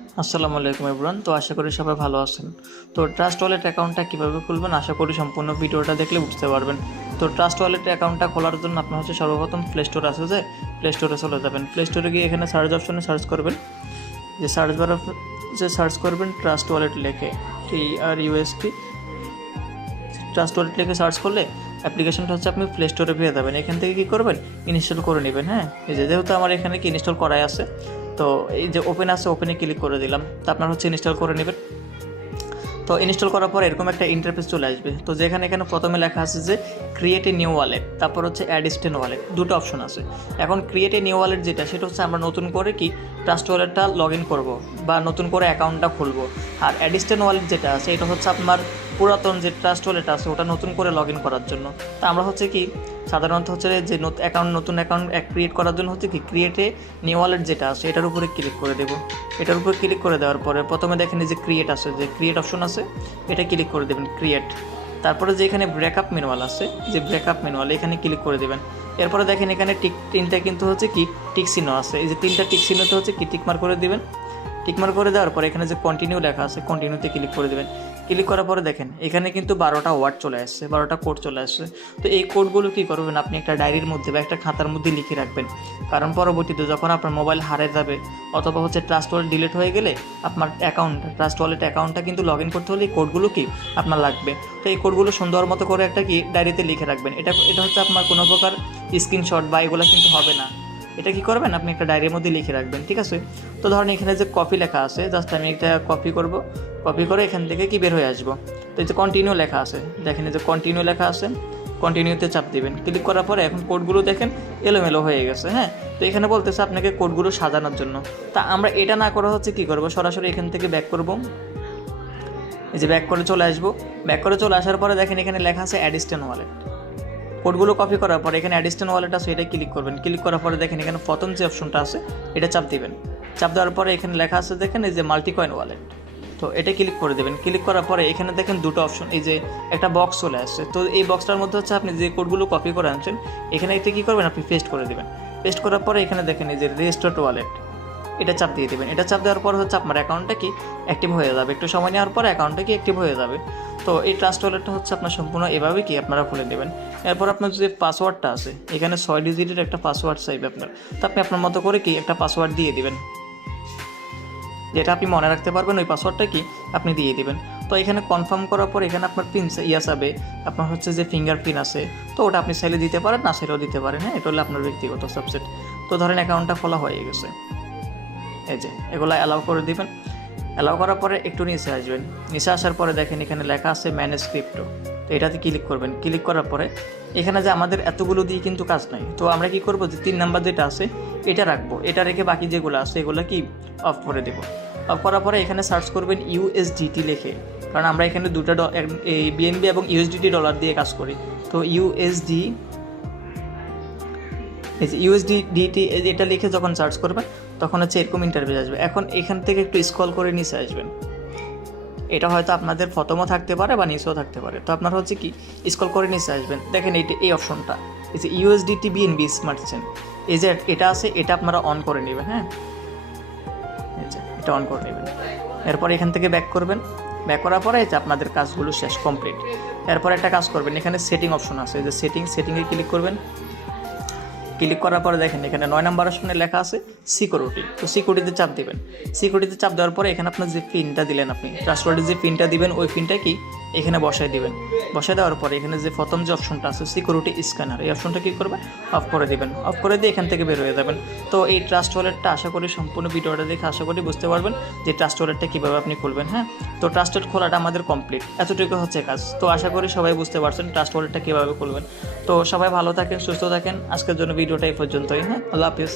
আসসালামু আলাইকুম এভরিওয়ান। তো আশা করি সবাই ভালো আছেন। তো ট্রাস্ট ওয়ালেট অ্যাকাউন্টটা কীভাবে খুলবেন আশা করি সম্পূর্ণ ভিডিওটা দেখলে বুঝতে পারবেন। তো ট্রাস্ট ওয়ালেট অ্যাকাউন্টটা খোলার জন্য আপনার হচ্ছে সর্বপ্রথম প্লে স্টোর আছে, যে প্লে স্টোরে চলে যাবেন। প্লে স্টোরে গিয়ে এখানে সার্চ অপশনে সার্চ করবেন, যে সার্চ বারে যে সার্চ করবেন ট্রাস্ট ওয়ালেট লেখে, TRUST ট্রাস্ট ওয়ালেট লিখে সার্চ করলে অ্যাপ্লিকেশনটা হচ্ছে আপনি প্লে স্টোরে পেয়ে যাবেন। এখান থেকে কী করবেন, ইনস্টল করে নেবেন। হ্যাঁ, এই যেহেতু আমার এখানে কি ইনস্টল করাই আছে, তো এই যে ওপেন আছে ওপেনে ক্লিক করে দিলাম। তো আপনার হচ্ছে ইনস্টল করে নেবেন। তো ইনস্টল করার পর এরকম একটা ইন্টারফেস চলে আসবে। তো যেখানে এখানে প্রথমে লেখা আছে যে ক্রিয়েট এ নিউ ওয়ালেট, তারপর হচ্ছে অ্যাড স্টেন ওয়ালেট, দুটো অপশন আছে। এখন ক্রিয়েট এ নিউ ওয়ালেট যেটা, সেটা হচ্ছে আমরা নতুন করে কি ট্রাস্ট ওয়ালেটটা লগ ইন করবো বা নতুন করে অ্যাকাউন্টটা খুলবো। আর অ্যাড স্টেন ওয়ালেট যেটা আছে, এটা হচ্ছে আপনার পুরাতন যে ট্রাস্ট ওয়ালেট আছে ওটা নতুন করে লগ ইন করার জন্য। তা আমরা হচ্ছে কি সাধারণত হচ্ছে যে নতুন অ্যাকাউন্ট ক্রিয়েট করার জন্য হচ্ছে কি ক্রিয়েটে নিউ ওয়ালেট যেটা আছে এটার উপরে ক্লিক করে দেবো। এটার উপরে ক্লিক করে দেওয়ার পরে প্রথমে দেখেন যে ক্রিয়েট আছে, যে ক্রিয়েট অপশন আছে, এটা ক্লিক করে দেবেন ক্রিয়েট। তারপরে যে এখানে ব্রেকআপ ম্যানুয়াল আছে, যে ব্রেকআপ ম্যানুয়াল এখানে ক্লিক করে দেবেন। এরপরে দেখেন এখানে তিনটা কিন্তু হচ্ছে কি টিক চিহ্ন আছে, এই যে তিনটা টিক চিহ্নতে হচ্ছে কি টিকমার্ক করে দেবেন। টিকমার্ক করে দেওয়ার পরে এখানে যে কন্টিনিউ লেখা আছে কন্টিনিউতে ক্লিক করে দেবেন। ক্লিক করার পরে দেখেন এখানে কিন্তু 12টা ওয়ার্ড চলে আসছে, 12টা কোড চলে আসছে। তো এই কোডগুলো কী করবেন, আপনি একটা ডায়েরির মধ্যে বা একটা খাতার মধ্যে লিখে রাখবেন। কারণ পরবর্তীতে যখন আপনার মোবাইল হারিয়ে যাবে অথবা হচ্ছে ট্রাস্ট ওয়ালেট ডিলিট হয়ে গেলে আপনার ট্রাস্ট ওয়ালেট অ্যাকাউন্টটা কিন্তু লগ ইন করতে হলে এই কোডগুলো কি আপনার লাগবে। তো এই কোডগুলো সুন্দর মতো করে একটা কি ডায়েরিতে লিখে রাখবেন। এটা হচ্ছে আপনার কোনো প্রকার স্ক্রিনশট বা এগুলো কিন্তু হবে না। এটা কি করবেন, আপনি একটা ডায়েরির মধ্যে লিখে রাখবেন, ঠিক আছে। তো ধরেন এখানে যে কপি লেখা আছে, জাস্ট আমি একটা কপি করব, কপি করে এখান থেকে কি বের হয়ে আসবো। তো এই যে কন্টিনিউ লেখা আছে, দেখেন এই যে কন্টিনিউ লেখা আছে, কন্টিনিউতে চাপ দিবেন। ক্লিক করার পরে এখন কোডগুলো দেখেন এলোমেলো হয়ে গেছে। হ্যাঁ, তো এখানে বলতেছে আপনাকে কোডগুলো সাজানোর জন্য। তা আমরা এটা না করা হচ্ছে কি করব, সরাসরি এখান থেকে ব্যাক করব। এই যে ব্যাক করে চলে আসবো। ব্যাক করে চলে আসার পরে দেখেন এখানে লেখা আছে অ্যাড স্টেন ওয়ালেট। কোডগুলো কপি করার পরে এখানে অ্যাড স্টেন ওয়ালেট আছে, এটা ক্লিক করবেন। ক্লিক করার পরে দেখেন এখানে প্রথম যে অপশনটা আছে এটা চাপ দিবেন। চাপ দেওয়ার পরে এখানে লেখা আছে দেখেন এই যে মাল্টি কয়েন ওয়ালেট, তো এটা ক্লিক করে দেবেন। ক্লিক করার পরে এখানে দেখেন দুটো অপশন, এই যে একটা বক্স চলে আসছে। তো এই বক্সটার মধ্যে হচ্ছে আপনি যে কোডগুলো কপি করে আনছেন এখানে এটা কী করবেন, আপনি পেস্ট করে দেবেন। পেস্ট করার পরে এখানে দেখেন এই যে রেজিস্টার্ড ওয়ালেট, এটা চাপ দিয়ে দেবেন। এটা চাপ দেওয়ার পর হচ্ছে আপনার অ্যাকাউন্টটা কি অ্যাক্টিভ হয়ে যাবে। একটু সময় নেওয়ার পর অ্যাকাউন্টটা কি অ্যাক্টিভ হয়ে যাবে। তো এই ট্রাস্ট ওয়ালেটটা হচ্ছে আপনার সম্পূর্ণ এভাবে কি আপনারা খুলে নেবেন। এরপর আপনার যে পাসওয়ার্ডটা আছে এখানে 6 ডিজিটের একটা পাসওয়ার্ড চাইবে আপনার। তো আপনি আপনার মতো করে কি একটা পাসওয়ার্ড দিয়ে দিবেন, যেটা আপনি মনে রাখতে পারবেন, ওই পাসওয়ার্ডটা কি আপনি দিয়ে দিবেন। তো এখানে কনফার্ম করার পর এখানে আপনার পিন যাবে, আপনার হচ্ছে যে ফিঙ্গারপ্রিন্ট আছে, তো ওটা আপনি চাইলে দিতে পারেন, না চাইলেও দিতে পারেন। হ্যাঁ, এটা হলো আপনার ব্যক্তিগত সাবসেট। তো ধরেন অ্যাকাউন্টটা খোলা হয়ে গেছে, এই যে এগুলো অ্যালাউ করে দিবেন। অ্যালাউ করার পরে একটু নিচে আসবেন। নিচে আসার পরে দেখেন এখানে লেখা আছে ম্যানেজ ক্রিপ্টো, তো এটাতে ক্লিক করবেন। ক্লিক করার পরে এখানে যে আমাদের এতগুলো দিয়ে কিন্তু কাজ নাই, তো আমরা কি করব, যে 3 নাম্বার যেটা আছে এটা রাখবো, এটা রেখে বাকি যেগুলো আছে এগুলো কি অফ করে দেবো। অফ করার পরে এখানে সার্চ করবেন USDT লিখে, কারণ আমরা এখানে দুটো BNB এবং USDT ডলার দিয়ে কাজ করি। তো USDT এটা লিখে যখন সার্চ করবেন তখন হচ্ছে এরকম ইন্টারভিউ আসবে। এখন এখান থেকে একটু স্ক্রল করে নিচে আসবেন। এটা হয়তো আপনাদের প্রথমও থাকতে পারে বা নিচেও থাকতে পারে। তো আপনার হচ্ছে কি স্ক্রল করে নিচে আসবেন, দেখেন এই অপশনটা, এই যে USDT BNB স্মার্ট চেন, এই যে এটা আছে, এটা আপনারা অন করে নেবেন। হ্যাঁ, এই যে এটা অন করে নেবেন। এরপর এখান থেকে ব্যাক করবেন। ব্যাক করার পরে যে আপনাদের কাজগুলো শেষ কমপ্লিট। এরপর একটা কাজ করবেন, এখানে সেটিং অপশন আছে, এই যে সেটিংয়ে ক্লিক করবেন। ক্লিক করার পরে দেখেন এখানে 9 নাম্বার অপশনে লেখা আছে সিকিউরিটি, তো সিকিউরিটিতে চাপ দিবেন। সিকিউরিটিতে চাপ দেওয়ার পরে এখানে আপনার যে পিনটা দিলেন, আপনি ট্রাস্ট ওয়ালেটে যে পিনটা দিবেন ওই পিনটা কি এখানে বসায় দিবেন। বসায় দেওয়ার পরে এখানে যে প্রথম যে অপশনটা আছে সিকিউরিটি স্ক্যানার, এই অপশনটা কী করবেন, অফ করে দিবেন। অফ করে দিয়ে এখান থেকে বের হয়ে যাবেন। তো এই ট্রাস্ট ওয়ালেটটা আশা করি সম্পূর্ণ ভিডিওটা দেখে আশা করি বুঝতে পারবেন যে ট্রাস্ট ওয়ালেটটা কীভাবে আপনি খুলবেন। হ্যাঁ, তো ট্রাস্ট ওয়ালেট খোলাটা আমাদের কমপ্লিট, এতটুকু হচ্ছে কাজ। তো আশা করি সবাই বুঝতে পারছেন ট্রাস্ট ওয়ালেটটা কীভাবে খুলবেন। তো সবাই ভালো থাকেন, সুস্থ থাকেন। আজকের জন্য ভিডিওটা এই পর্যন্তই। হ্যাঁ, আল্লাহ হাফিজ।